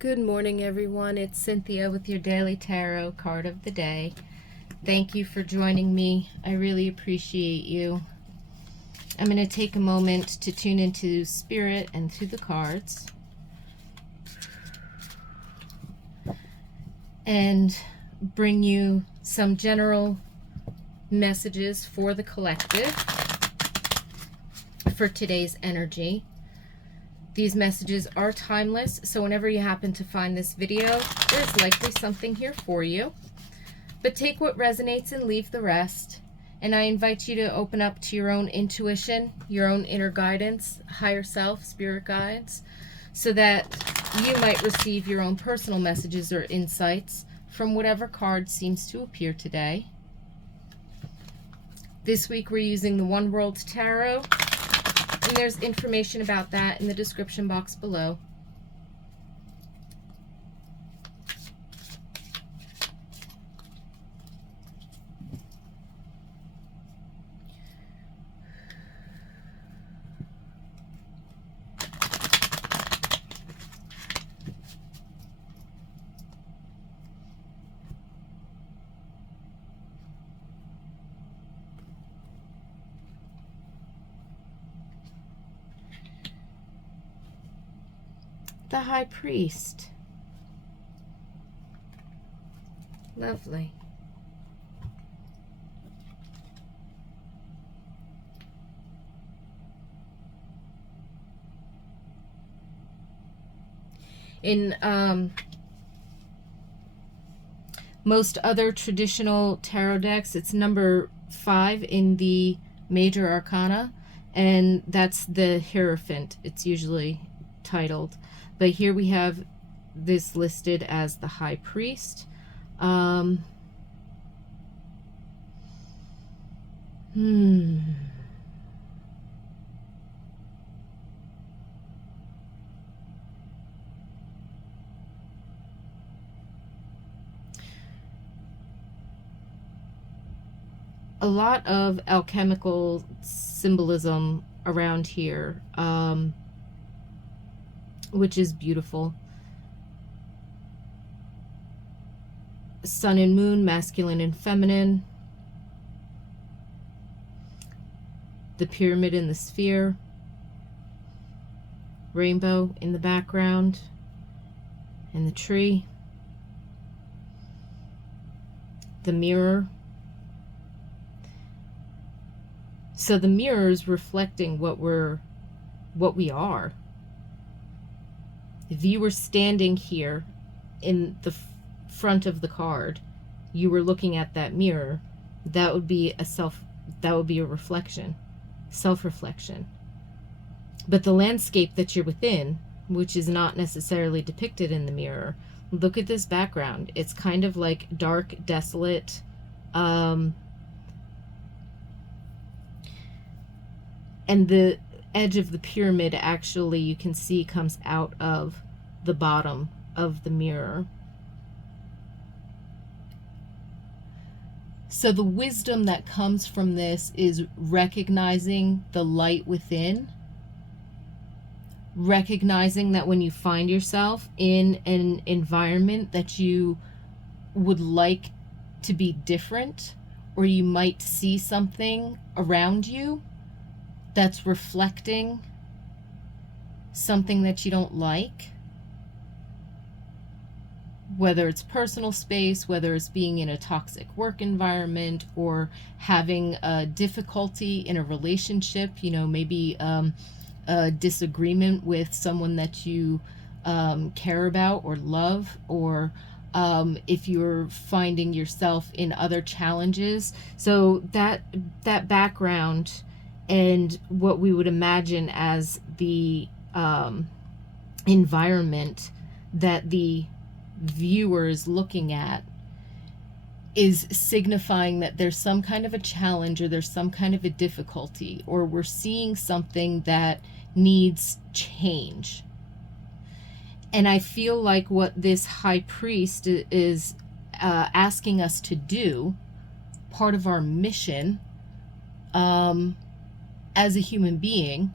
Good morning, everyone. It's Cynthia with your daily tarot card of the day. Thank you for joining me. I really appreciate you. I'm going to take a moment to tune into spirit and to the cards and bring you some general messages for the collective for today's energy. These messages are timeless, so whenever you happen to find this video, there's likely something here for you. But take what resonates and leave the rest. And I invite you to open up to your own intuition, your own inner guidance, higher self, spirit guides, so that you might receive your own personal messages or insights from whatever card seems to appear today. This week we're using the One World Tarot. And there's information about that in the description box below. The High Priest. Lovely. In most other traditional tarot decks, it's number 5 in the Major Arcana, and that's the Hierophant, it's usually titled. But here we have this listed as the High Priest. A lot of alchemical symbolism around here, which is beautiful. Sun and moon, masculine and feminine. The pyramid and the sphere. Rainbow in the background. And the tree. The mirror. So the mirror is reflecting what we are. If you were standing here in the front of the card, you were looking at that mirror, that would be a reflection, self-reflection. But the landscape that you're within, which is not necessarily depicted in the mirror, look at this background. It's kind of like dark, desolate, and the edge of the pyramid, actually, you can see, comes out of the bottom of the mirror. So the wisdom that comes from this is recognizing the light within, recognizing that when you find yourself in an environment that you would like to be different, or you might see something around you that's reflecting something that you don't like, whether it's personal space, whether it's being in a toxic work environment, or having a difficulty in a relationship, maybe a disagreement with someone that you care about or love, or if you're finding yourself in other challenges. So that background and what we would imagine as the environment that the viewer is looking at is signifying that there's some kind of a challenge, or there's some kind of a difficulty, or we're seeing something that needs change. And I feel like what this High Priest is asking us to do, part of our mission, as a human being,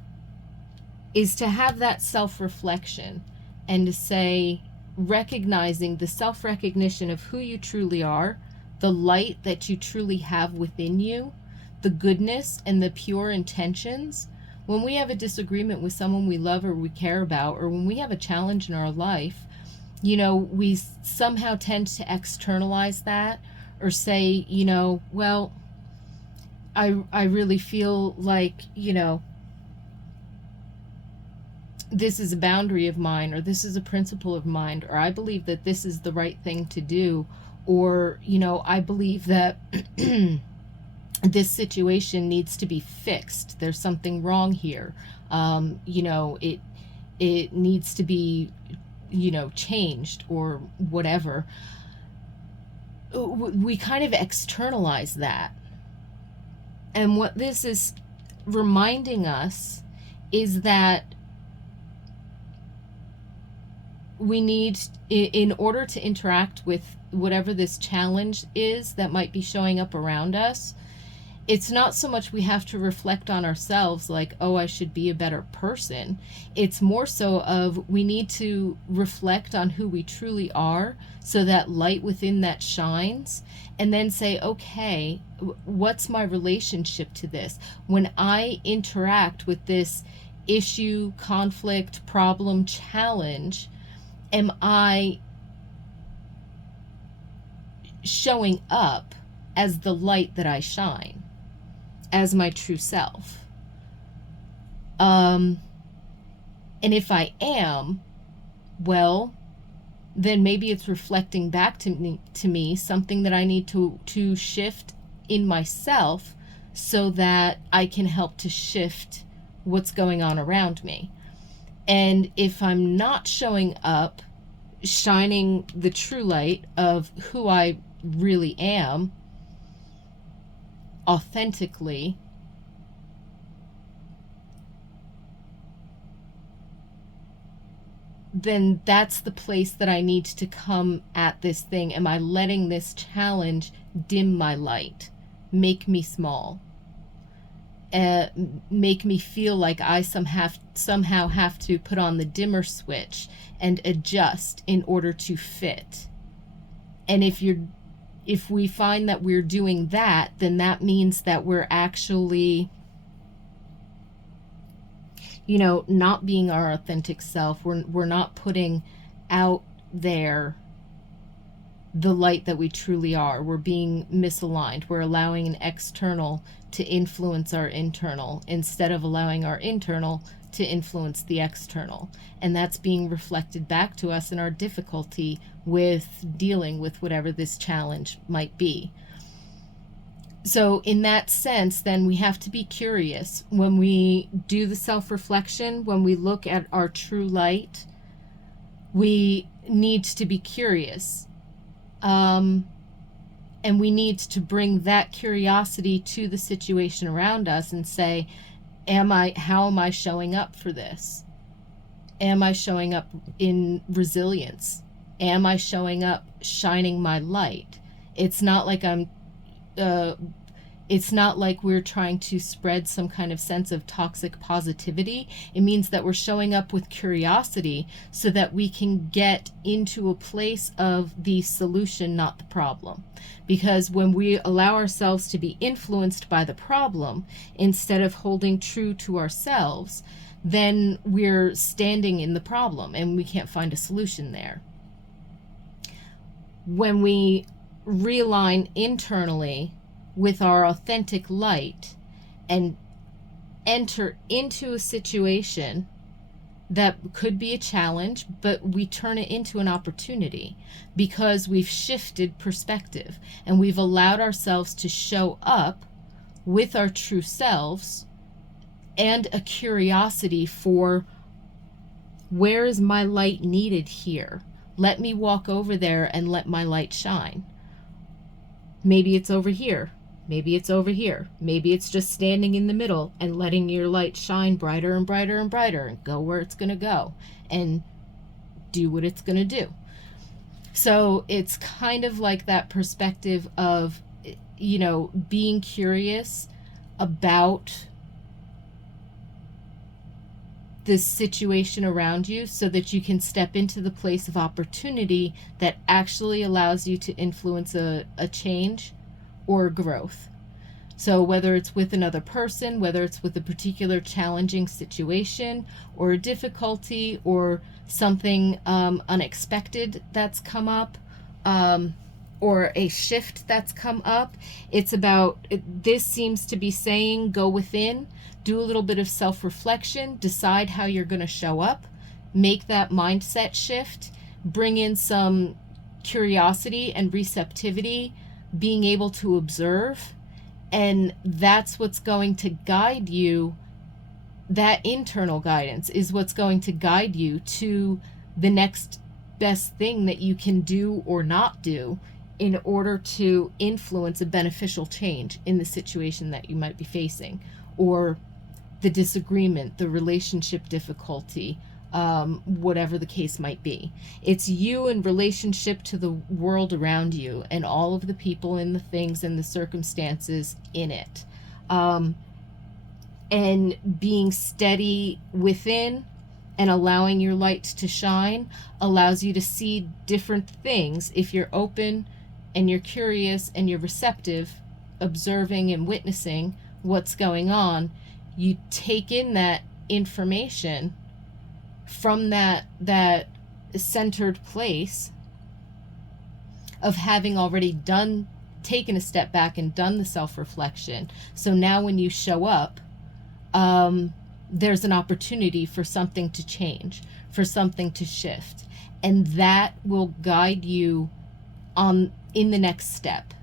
is to have that self-reflection and to say, recognizing the self-recognition of who you truly are, the light that you truly have within you, the goodness and the pure intentions. When we have a disagreement with someone we love or we care about, or when we have a challenge in our life, we somehow tend to externalize that, or say, well, I really feel like, this is a boundary of mine, or this is a principle of mine, or I believe that this is the right thing to do, or, I believe that this situation needs to be fixed. There's something wrong here. It needs to be, changed, or whatever. We kind of externalize that. And what this is reminding us is that we need, in order to interact with whatever this challenge is that might be showing up around us, it's not so much we have to reflect on ourselves like, oh, I should be a better person. It's more so of we need to reflect on who we truly are, so that light within that shines, and then say, okay, what's my relationship to this? When I interact with this issue, conflict, problem, challenge, am I showing up as the light that I shine, as my true self? And if I am, well, then maybe it's reflecting back to me something that I need to shift in myself, so that I can help to shift what's going on around me. And if I'm not showing up, shining the true light of who I really am authentically, then that's the place that I need to come at this thing. Am I letting this challenge dim my light, make me small, make me feel like I somehow have to put on the dimmer switch and adjust in order to fit? And if we find that we're doing that, then that means that we're actually, not being our authentic self. We're not putting out there the light that we truly are. We're being misaligned. We're allowing an external to influence our internal, instead of allowing our internal to influence the external. And that's being reflected back to us in our difficulty with dealing with whatever this challenge might be. So in that sense, then we have to be curious. When we do the self-reflection, when we look at our true light, we need to be curious. And we need to bring that curiosity to the situation around us and say, how am I showing up for this? Am I showing up in resilience? Am I showing up shining my light? It's not like it's not like we're trying to spread some kind of sense of toxic positivity. It means that we're showing up with curiosity, so that we can get into a place of the solution, not the problem. Because when we allow ourselves to be influenced by the problem instead of holding true to ourselves, then we're standing in the problem and we can't find a solution there. When we realign internally with our authentic light and enter into a situation that could be a challenge, but we turn it into an opportunity, because we've shifted perspective and we've allowed ourselves to show up with our true selves and a curiosity for, where is my light needed here? Let me walk over there and let my light shine. Maybe it's over here. Maybe it's over here. Maybe it's just standing in the middle and letting your light shine brighter and brighter and brighter and go where it's going to go and do what it's going to do. So it's kind of like that perspective of, being curious about the situation around you so that you can step into the place of opportunity that actually allows you to influence a change or growth. So whether it's with another person, whether it's with a particular challenging situation or a difficulty or something unexpected that's come up, or a shift that's come up, it's about, this seems to be saying, go within, do a little bit of self-reflection, decide how you're going to show up, make that mindset shift, bring in some curiosity and receptivity, being able to observe. And that's what's going to guide you. That internal guidance is what's going to guide you to the next best thing that you can do or not do in order to influence a beneficial change in the situation that you might be facing, or the disagreement, the relationship difficulty, whatever the case might be. It's you in relationship to the world around you and all of the people and the things and the circumstances in it. And being steady within and allowing your light to shine allows you to see different things. If you're open and you're curious and you're receptive, observing and witnessing what's going on, you take in that information from that centered place of having already taken a step back and done the self-reflection. So now when you show up, there's an opportunity for something to change, for something to shift, and that will guide you in the next step,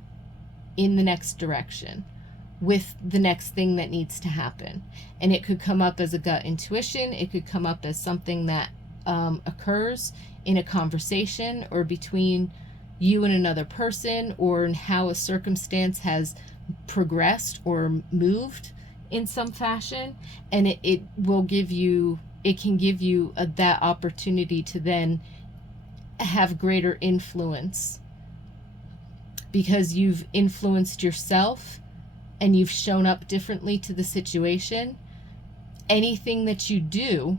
in the next direction, with the next thing that needs to happen. And it could come up as a gut intuition. It could come up as something that occurs in a conversation or between you and another person, or in how a circumstance has progressed or moved in some fashion. And it will give you, it can give you that opportunity to then have greater influence, because you've influenced yourself and you've shown up differently to the situation. Anything that you do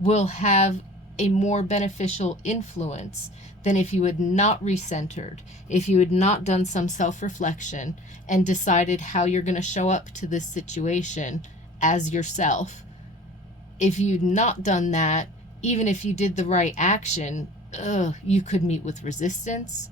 will have a more beneficial influence than if you had not recentered, if you had not done some self-reflection and decided how you're going to show up to this situation as yourself. If you'd not done that, even if you did the right action, you could meet with resistance.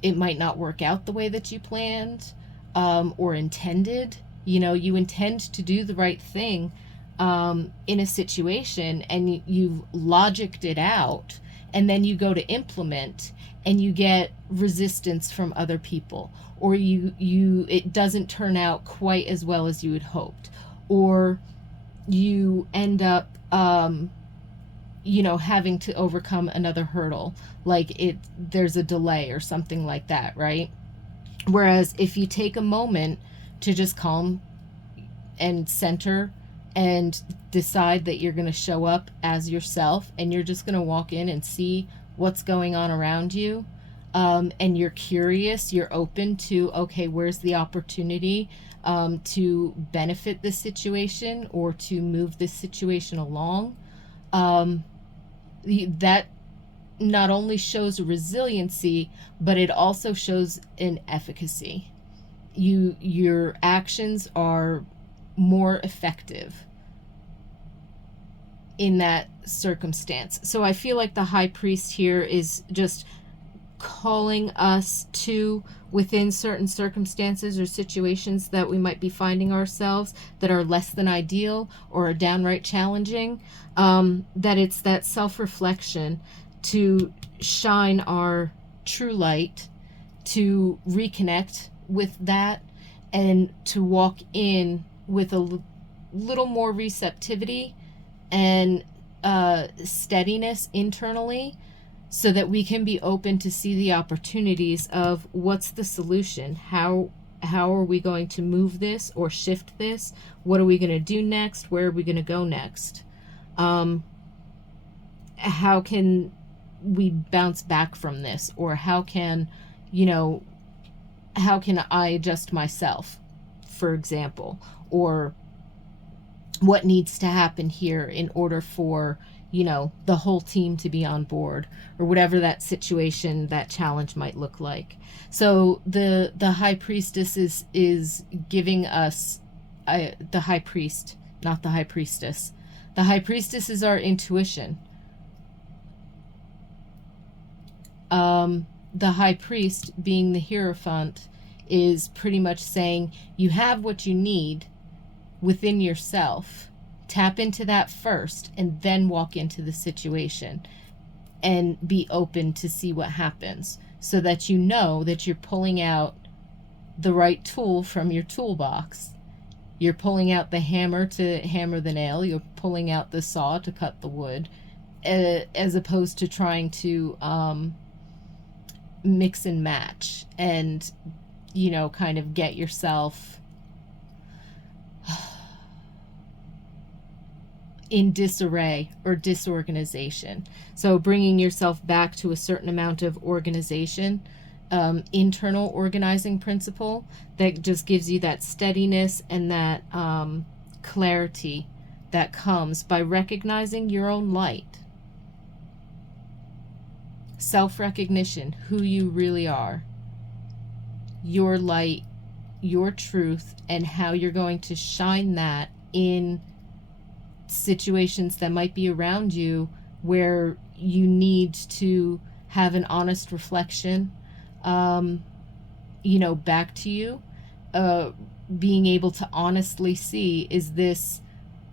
It might not work out the way that you planned or intended. You know, you intend to do the right thing in a situation, and you've logicked it out, and then you go to implement and you get resistance from other people, or it doesn't turn out quite as well as you had hoped, or you end up having to overcome another hurdle, like there's a delay or something like that, right? Whereas if you take a moment to just calm and center and decide that you're going to show up as yourself, and you're just going to walk in and see what's going on around you, and you're curious, you're open to, okay, where's the opportunity to benefit this situation or to move this situation along, that not only shows resiliency, but it also shows an efficacy. Your actions are more effective in that circumstance. So I feel like the high priest here is just calling us to, within certain circumstances or situations that we might be finding ourselves that are less than ideal or are downright challenging, that it's that self-reflection to shine our true light, to reconnect with that, and to walk in with a little more receptivity and steadiness internally, so that we can be open to see the opportunities of what's the solution, how are we going to move this or shift this, what are we going to do next, where are we going to go next, how can we bounce back from this, or how can I adjust myself, for example, or what needs to happen here in order for, the whole team to be on board, or whatever that situation, that challenge might look like. So the high priestess is giving us, the high priest, not the high priestess. The high priestess is our intuition. The high priest, being the Hierophant, is pretty much saying you have what you need within yourself. Tap into that first and then walk into the situation and be open to see what happens, so that you know that you're pulling out the right tool from your toolbox. You're pulling out the hammer to hammer the nail. You're pulling out the saw to cut the wood, as opposed to trying to mix and match and, kind of get yourself in disarray or disorganization. So bringing yourself back to a certain amount of organization, internal organizing principle that just gives you that steadiness and that clarity that comes by recognizing your own light. Self-recognition, who you really are, your light, your truth, and how you're going to shine that in situations that might be around you where you need to have an honest reflection, back to you, being able to honestly see, is this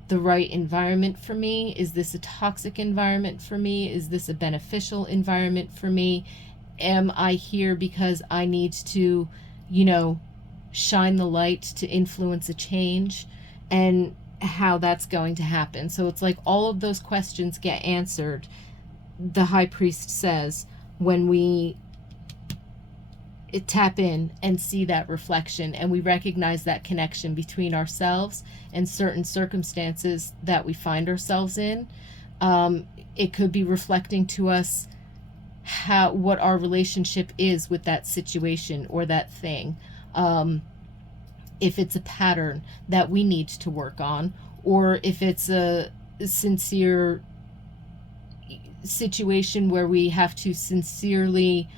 the right environment for me? Is this a toxic environment for me? Is this a beneficial environment for me? Am I here because I need to, shine the light to influence a change? And how that's going to happen. So it's like all of those questions get answered, the high priest says, when we tap in and see that reflection, and we recognize that connection between ourselves and certain circumstances that we find ourselves in. It could be reflecting to us what our relationship is with that situation or that thing. If it's a pattern that we need to work on, or if it's a sincere situation where we have to sincerely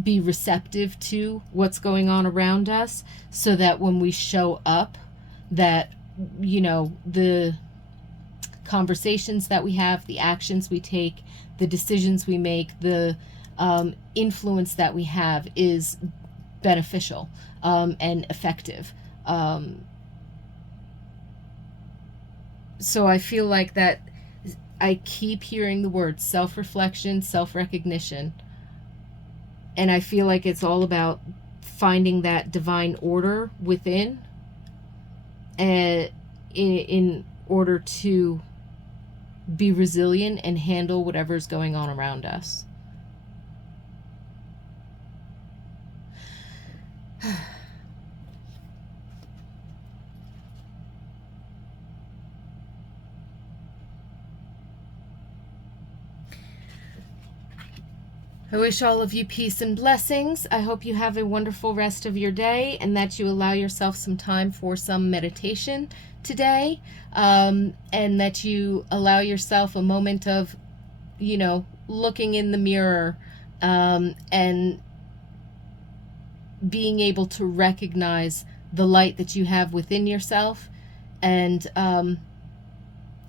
be receptive to what's going on around us, so that when we show up, that, the conversations that we have, the actions we take, the decisions we make, the influence that we have is beneficial and effective. So I feel like that I keep hearing the words self-reflection, self-recognition, and I feel like it's all about finding that divine order within, in order to be resilient and handle whatever's going on around us. I wish all of you peace and blessings. I hope you have a wonderful rest of your day, and that you allow yourself some time for some meditation today, and that you allow yourself a moment of, looking in the mirror, and being able to recognize the light that you have within yourself, and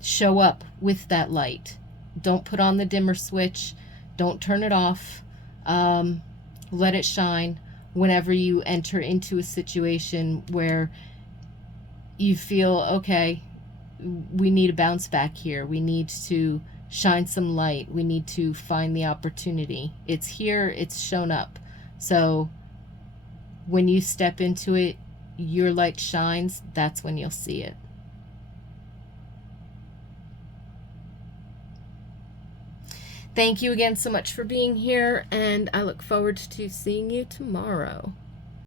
show up with that light. Don't put on the dimmer switch. Don't turn it off. Let it shine whenever you enter into a situation where you feel, okay, we need a bounce back here. We need to shine some light. We need to find the opportunity. It's here. It's shown up. So when you step into it, your light shines. That's when you'll see it. Thank you again so much for being here, and I look forward to seeing you tomorrow.